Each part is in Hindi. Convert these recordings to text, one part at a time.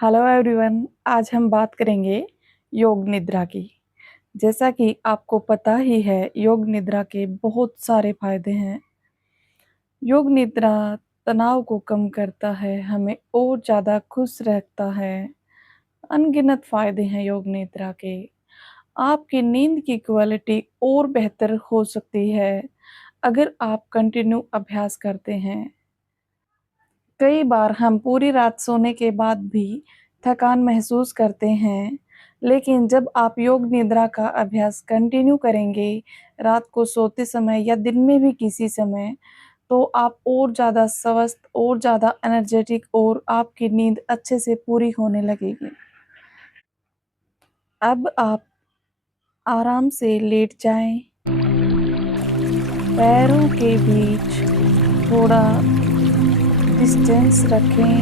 हेलो एवरीवन, आज हम बात करेंगे योग निद्रा की। जैसा कि आपको पता ही है, योग निद्रा के बहुत सारे फायदे हैं। योग निद्रा तनाव को कम करता है, हमें और ज़्यादा खुश रखता है। अनगिनत फायदे हैं योग निद्रा के। आपकी नींद की क्वालिटी और बेहतर हो सकती है अगर आप कंटिन्यू अभ्यास करते हैं। कई बार हम पूरी रात सोने के बाद भी थकान महसूस करते हैं, लेकिन जब आप योग निद्रा का अभ्यास कंटिन्यू करेंगे, रात को सोते समय या दिन में भी किसी समय, तो आप और ज़्यादा स्वस्थ और ज़्यादा एनर्जेटिक और आपकी नींद अच्छे से पूरी होने लगेगी। अब आप आराम से लेट जाएं, पैरों के बीच थोड़ा डिस्टेंस रखें,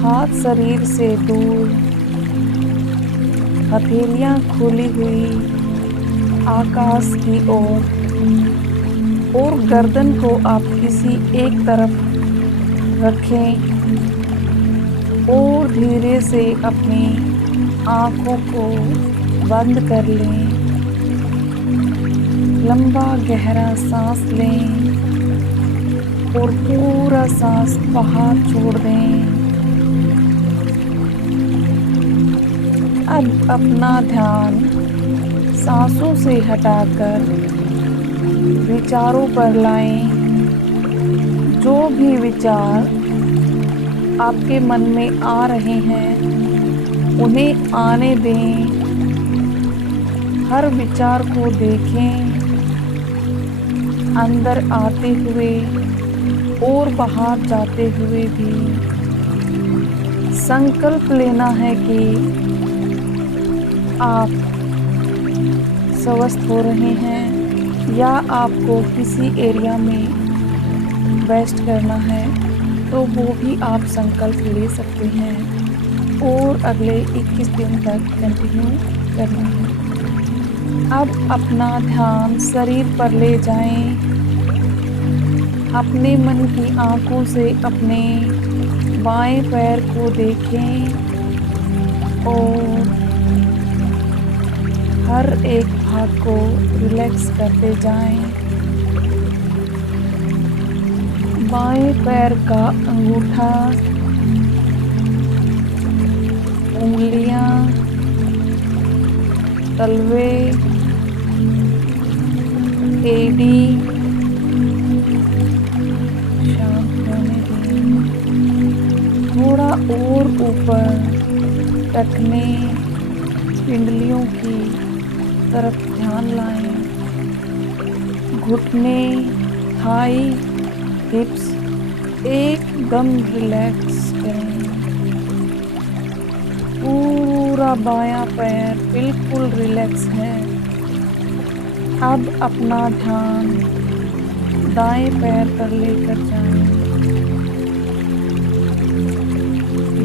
हाथ शरीर से दूर, हथेलियां खुली हुई आकाश की ओर और गर्दन को आप किसी एक तरफ रखें और धीरे से अपनी आँखों को बंद कर लें। लंबा गहरा सांस लें और पूरा सांस बाहर छोड़ दें। अब अपना ध्यान सांसों से हटाकर विचारों पर लाएं। जो भी विचार आपके मन में आ रहे हैं, उन्हें आने दें। हर विचार को देखें, अंदर आते हुए और बाहर जाते हुए भी। संकल्प लेना है कि आप स्वस्थ हो रहे हैं या आपको किसी एरिया में बेस्ट करना है, तो वो भी आप संकल्प ले सकते हैं और अगले 21 दिन तक कंटिन्यू करना है। अब अपना ध्यान शरीर पर ले जाएं। अपने मन की आँखों से अपने बाएं पैर को देखें और हर एक भाग को रिलैक्स करते जाएं। बाएं पैर का अंगूठा, उंगलियां, तलवे, एड़ी शांत होने दें। थोड़ा और ऊपर टखने, पिंडलियों की तरफ ध्यान लाएं। घुटने, थाई, हिप्स एकदम रिलैक्स करें। पूरा बायां पैर बिल्कुल रिलैक्स है। अब अपना ध्यान दाएं पैर पर लेकर जाएं।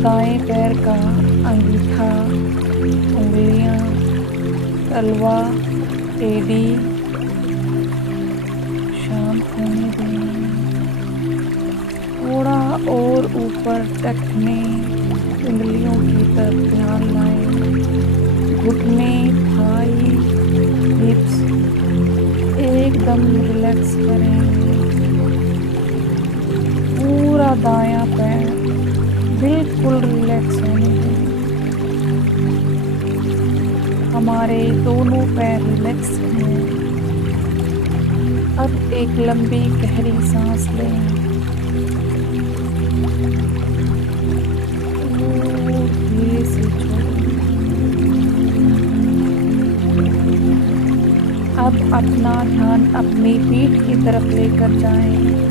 दाएं पैर का अंगूठा, उंगलियां, तलवा, एड़ी शांत होने दें। थोड़ा और ऊपर टखने, उंगलियों की तरफ ध्यान लाएं। घुटने, थाई, हिप्स एकदम रिलैक्स करें। पूरा दायां पैर बिल्कुल रिलैक्स होने दें। हमारे दोनों पैर रिलैक्स हैं। अब एक लंबी गहरी सांस लें और धीरे से छोड़ें। अब अपना ध्यान अपनी पीठ की तरफ लेकर जाएं।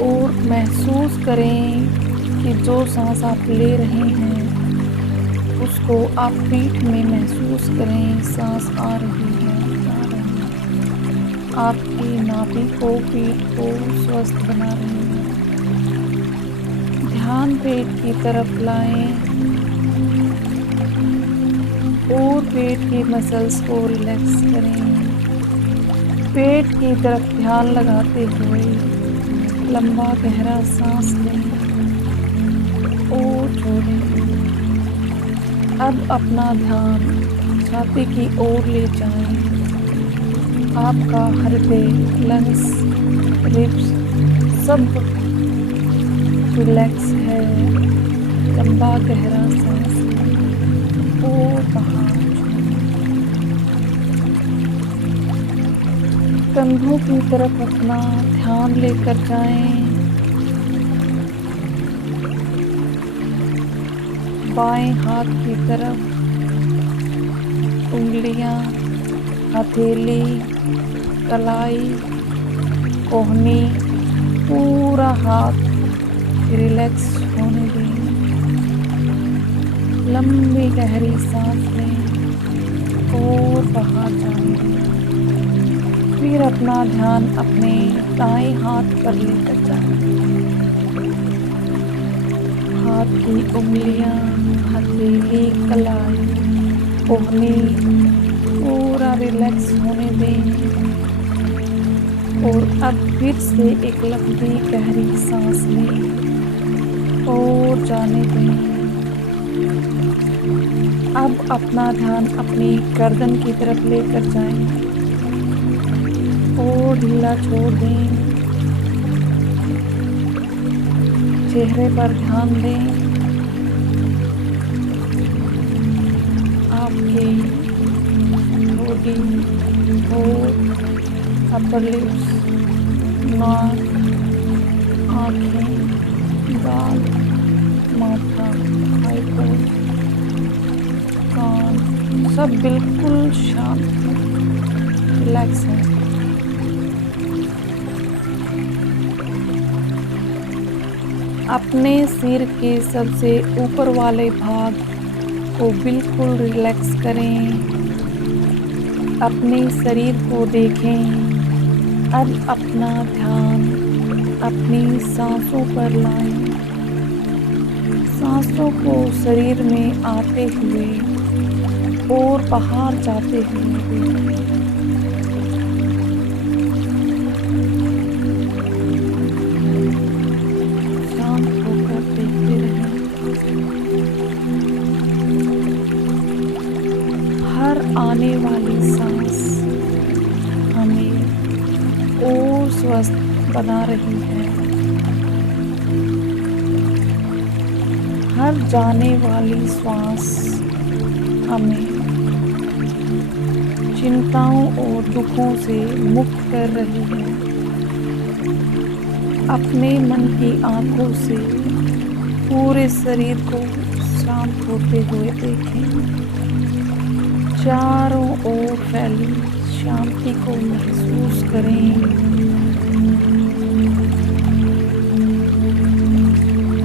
और महसूस करें कि जो सांस आप ले रहे हैं, उसको आप पीठ में महसूस करें। सांस आ रही है, जा रही है। आपकी नाभि को, पीठ को स्वस्थ बना रही है। ध्यान पेट की तरफ लाएं और पेट की मसल्स को रिलैक्स करें। पेट की तरफ ध्यान लगाते हुए लंबा गहरा सांस लें और छोड़ें। अब अपना ध्यान छाती की ओर ले जाएं। आपका हृदय, लंग्स, रिब्स सब रिलैक्स है। लंबा गहरा सांस लें और बाहर छोड़ें। कंधों की तरफ अपना ध्यान लेकर जाएं। बाएं हाथ की तरफ उंगलियां, हथेली, कलाई, कोहनी, पूरा हाथ रिलैक्स होने दें। लंबी गहरी सांस लें और बाहर जाने दें। फिर अपना ध्यान अपने दाएं हाथ पर लेकर जाएं। हाथ की उंगलियां, हथेली, कलाई, कोहनी पूरा रिलैक्स होने दें। और अब फिर से एक लंबी गहरी सांस लें और जाने दें। अब अपना ध्यान अपनी गर्दन की तरफ लेकर जाएं और ढीला छोड़ दें। चेहरे पर ध्यान दें। आपके ठोड़ी, होठ, अपर लिप्स, नाक, आँखें, गाल, माथा, आईब्रोज, कान सब बिल्कुल शांत रिलैक्स है। अपने सिर के सबसे ऊपर वाले भाग को बिल्कुल रिलैक्स करें। अपने शरीर को देखें। अब अपना ध्यान अपनी सांसों पर लाएं। सांसों को शरीर में आते हुए और बाहर जाते हुए देखें। शांत होकर देखते रहें। हर आने वाली सांस हमें और स्वस्थ बना रही है। हर जाने वाली श्वास हमें चिंताओं और दुखों से मुक्त कर रही है। अपने मन की आंखों से पूरे शरीर को शांत होते हुए देखें। चारों ओर फैली शांति को महसूस करें।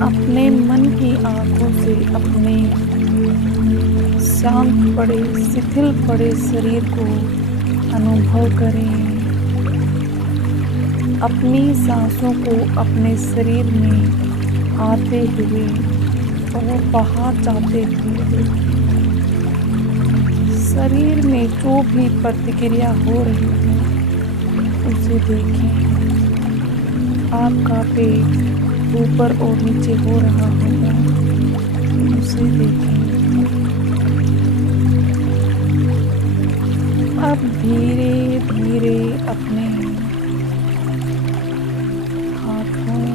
अपने मन की आंखों से अपने शांत पड़े, शिथिल पड़े शरीर को अनुभव करें। अपनी सांसों को अपने शरीर में आते हुए और बाहर जाते हुए देखें। शरीर में जो भी प्रतिक्रिया हो रही है उसे देखें। आपका पेट ऊपर और नीचे हो रहा होगा, उसे देखें। अब धीरे धीरे अपने हाथों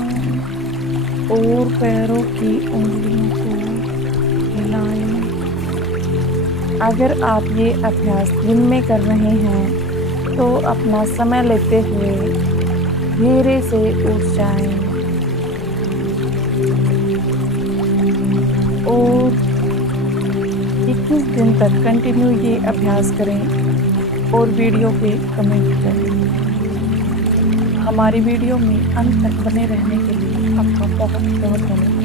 और पैरों की उंगलियों को हिलाएं। अगर आप ये अभ्यास दिन में कर रहे हैं तो अपना समय लेते हुए धीरे से उठ जाएं और 21 दिन तक कंटिन्यू ये अभ्यास करें और वीडियो पे कमेंट करें। हमारी वीडियो में अंत तक बने रहने के लिए आपका बहुत बहुत धन्यवाद।